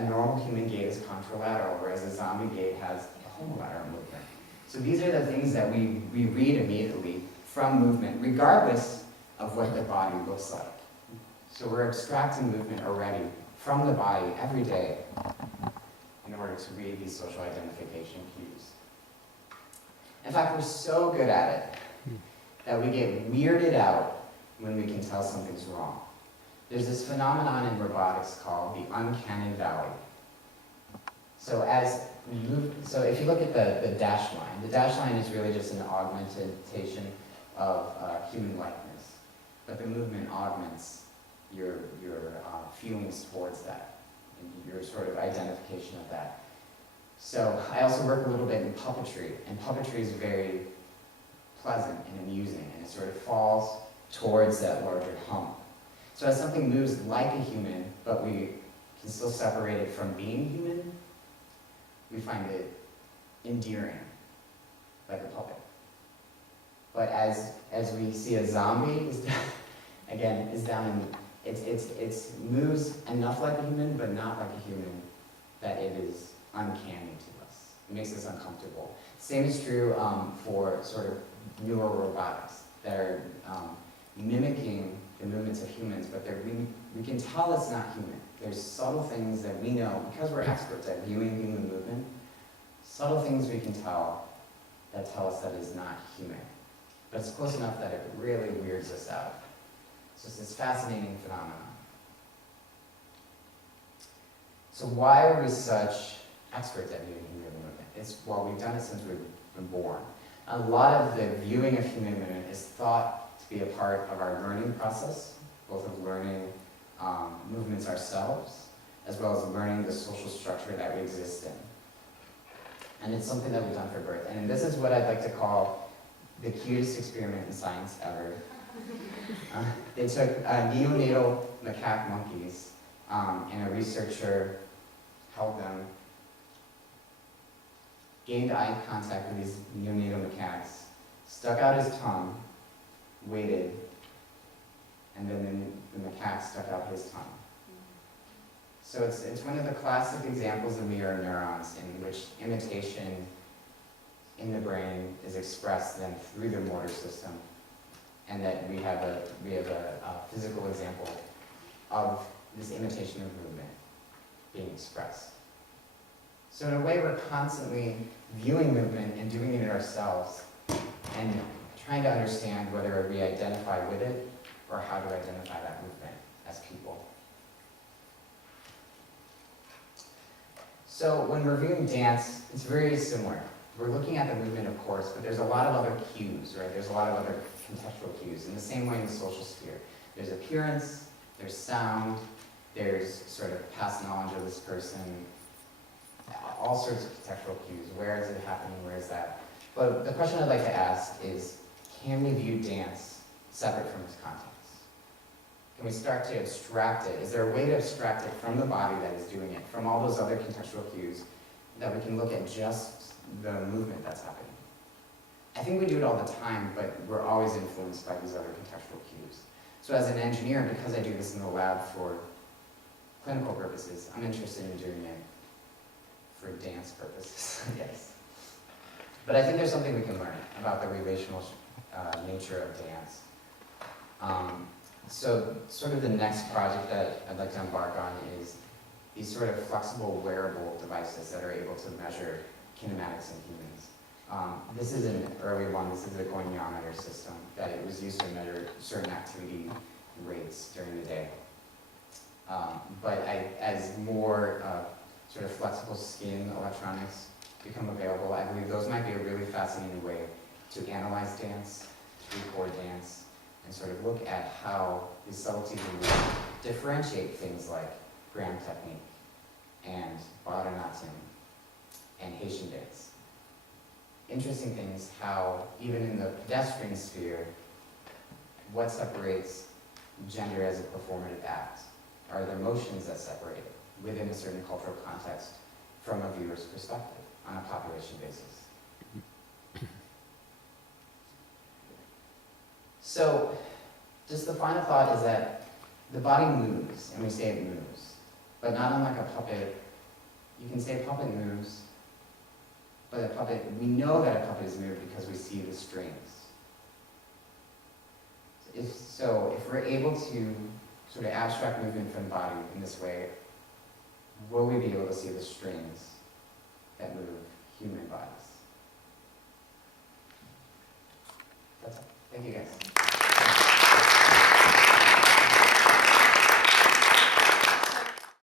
a normal human gait is contralateral, whereas a zombie gait has a homolateral movement. So these are the things that we read immediately from movement, regardless of what the body looks like. So we're abstracting movement already from the body every day in order to read these social identification cues. In fact, we're so good at it that we get weirded out when we can tell something's wrong. There's this phenomenon in robotics called the uncanny valley. So if you look at the dash line is really just an augmentation of human likeness, but the movement augments your feelings towards that, and your sort of identification of that. So I also work a little bit in puppetry, and puppetry is very pleasant and amusing, and it sort of falls towards that larger hump. So as something moves like a human, but we can still separate it from being human, we find it endearing, like a puppet. But as we see a zombie, is down in, it moves enough like a human, but not like a human, that it is uncanny to us. It makes us uncomfortable. Same is true for sort of newer robotics that are mimicking the movements of humans, but we can tell it's not human. There's subtle things that we know, because we're experts at viewing human movement, subtle things we can tell that tell us that it's not human. But it's close enough that it really weirds us out. It's just this fascinating phenomenon. So why are we such experts at viewing human movement? Well, we've done it since we've been born. A lot of the viewing of human movement is thought to be a part of our learning process, both of learning movements ourselves, as well as learning the social structure that we exist in. And it's something that we've done for birth. And this is what I'd like to call the cutest experiment in science ever. They took neonatal macaque monkeys, and a researcher held them, gained eye contact with these neonatal macaques, stuck out his tongue, waited, and then the macaque stuck out his tongue. So it's one of the classic examples of mirror neurons in which imitation in the brain is expressed then through the motor system, and that we have a physical example of this imitation of movement being expressed. So in a way, we're constantly viewing movement and doing it ourselves and trying to understand whether we identify with it or how to identify that movement as people. So when we're viewing dance, it's very similar. We're looking at the movement, of course, but there's a lot of other cues, right? There's a lot of other contextual cues. In the same way in the social sphere. There's appearance, there's sound, there's sort of past knowledge of this person, all sorts of contextual cues. Where is it happening? Where is that? But the question I'd like to ask is, can we view dance separate from its context? Can we start to abstract it? Is there a way to abstract it from the body that is doing it, from all those other contextual cues, that we can look at just the movement that's happening? I think we do it all the time, but we're always influenced by these other contextual cues. So as an engineer, because I do this in the lab for clinical purposes, I'm interested in doing it for dance purposes, yes. But I think there's something we can learn about the relational nature of dance. So sort of the next project that I'd like to embark on is these sort of flexible wearable devices that are able to measure kinematics in humans. This is an early one. This is a goniometer system that it was used to measure certain activity rates during the day. But as more sort of flexible skin electronics become available, I believe those might be a really fascinating way to analyze dance, to record dance, and sort of look at how these subtleties in movement differentiate things like Graham technique and Bharatanatyam and Haitian dance. Interesting things how even in the pedestrian sphere, what separates gender as a performative act? Are there motions that separate it within a certain cultural context from a viewer's perspective on a population basis? So, just the final thought is that the body moves, and we say it moves, but not unlike a puppet you can say a puppet moves, but a puppet, we know that a puppet is moved because we see the strings. If we're able to sort of abstract movement from the body in this way, will we be able to see the strings that move human bodies? That's all. Thank you, guys.